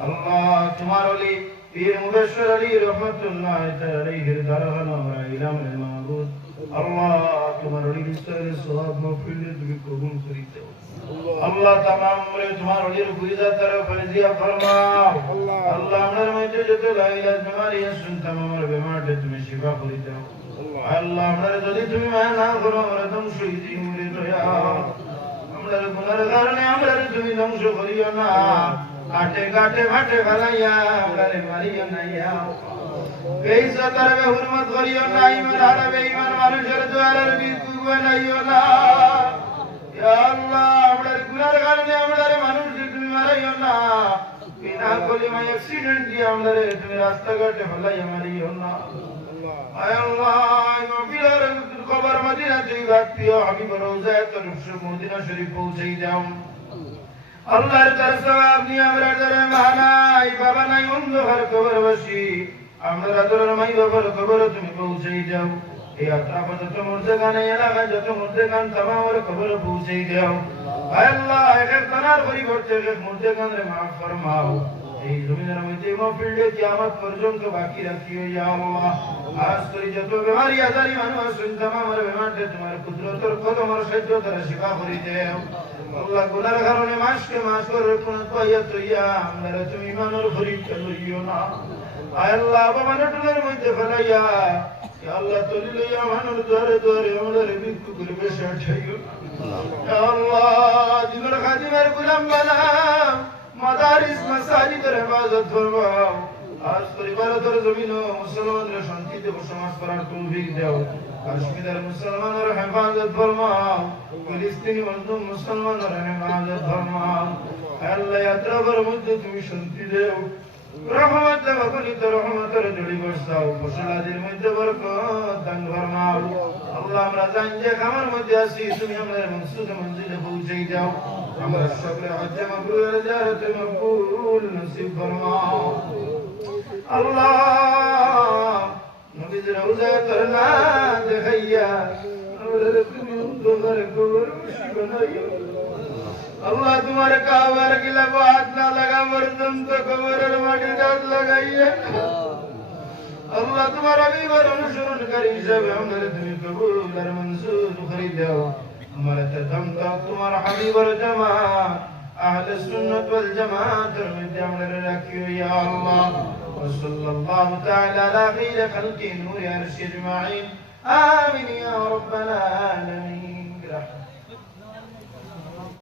আল্লাহ তোমার ওলি পীর মুবাশশির আলী রাহমাতুল্লাহ আলাইহির দরগাহ নওরা ইলাম মাবুদ আল্লাহ তোমার ওলি বিস্তারের সওয়াব মাহফিল তুমি কবুল করে দাও আল্লাহ तमाम উমরে তোমার ওলির গুইজাত তরফ ফরজিয়া ফরমাও আল্লাহ আমাদের মধ্যে যত লা ইলাহা বিমারি আসুন तमाम বিমারতে তুমি শিফা করে দাও আল্লাহ আমাদের যদি তুমি মায়া না করো আমরা ধ্বংস হয়ে মরে যাও আমাদের গুনাহের কারণে আমরা তুমি ধ্বংস করিও না কাটে কাটে ভাটে ফেলাইয়া আমারে মারিও না ইয়া বেইজ্জতের বেহুরমত করিও না ইমান হারা বেঈমান মানুষের দুয়ারের বিদ্যুৎ বানাইও না ইয়া আল্লাহ আমাদের গুনাহের কারণে আমাদের মানুষ তুমি মারাইও না বিনা কলিমা অ্যাক্সিডেন্ট দিয়ে আমাদের তুমি রাস্তাঘাটে ফেলাইয়া মারিও না আয় আল্লাহ নবীর কবর মদিনা থেকে বাকিও হাবিব রওজা তরফ মদিনা শরীফ পৌঁছে দাও আল্লাহর তার সওয়াব নিয়ে আমরা যারা মানাই বাবা নাই অন্ধকার কবর বসি আমরা আদরের মাই বাবার কবর তুমি পৌঁছে দাও এই আত্রাফে যত মুর্দেগান এলাকা যত মুর্দেগান তামামের কবর পৌঁছে দাও আয় আল্লাহ এক তানার পরিবর্তে এক মুর্দেগানের মাফ ফরমাও এই জমিনের মধ্যে মাহফিলে কিয়ামত পর্যন্ত বাকি রাখিও ইয়া আল্লাহ আজ করি যত বিমারি আজারি মানুষ আছেন তামামের বিমারতে তোমার কুদরতের কদমের সাহায্য দ্বারা শিফা করে দাও আল্লাহ গুনার কারণে মাসকে মাস করে কোন পাইয়া তৈয়া আমরা তুমি ইমানের পরীক্ষা লইও না আয় আল্লাহ বাবানের মধ্যে ফেলাইয়া ইয়া আল্লাহ তলি লইয়া মানুষ দুয়ারে দুয়ারে আমাদের বিক্রি করে বেশি ঠাইও ইয়া আল্লাহ দিনের খাদিমের গোলাম বানাও মাদারিস মাসাজিদের হেফাজত ফরমাও আজ পরিবারের জমিন মুসলমানদের শান্তিতে বসবাস করার তৌফিক দাও কাশ্মীরের মুসলমানের হেফাজত ফরমাও ফিলিস্তিনি মজলুম মুসলমানের হেফাজত ফরমাও আল্লাহ আত্রাফের মধ্যে তুমি শান্তি দাও রহমত বকুলিত রহমতের জড়ি বসাও ফসলাদির মধ্যে বরকত দান ফরমাও আল্লাহ আমরা জানি যে খামার মধ্যে আছি তুমি আমাদের মকসুদ মঞ্জিলে পৌঁছে দাও আমরা সকলে হজ মাবরুর জিয়ারত মকবুল নসিব ফরমাও আল্লাহ নবীর রওজা করনা দেখাইয়া আমাদের তুমি অন্ধকার কবর বসি বানাইও আল্লাহ তোমার কাবার গিলা হাত না লাগা পর্যন্ত কবরের মাটি হাত লাগাইয়া আল্লাহ তোমার হাবিবের অনুসরণকারী হিসাবে আমাদের তুমি কবুল আর মনজুর করে দাও हमारे तदम तक तुम्हारा हबीब और जमात अहले सुन्नत वल जमात में हमने रखियो या अल्लाह वसल्लल्लाहु तआला अला खैर खल्qi नूर अर्श अजमाइन आमीन या रब्बल आलमीन।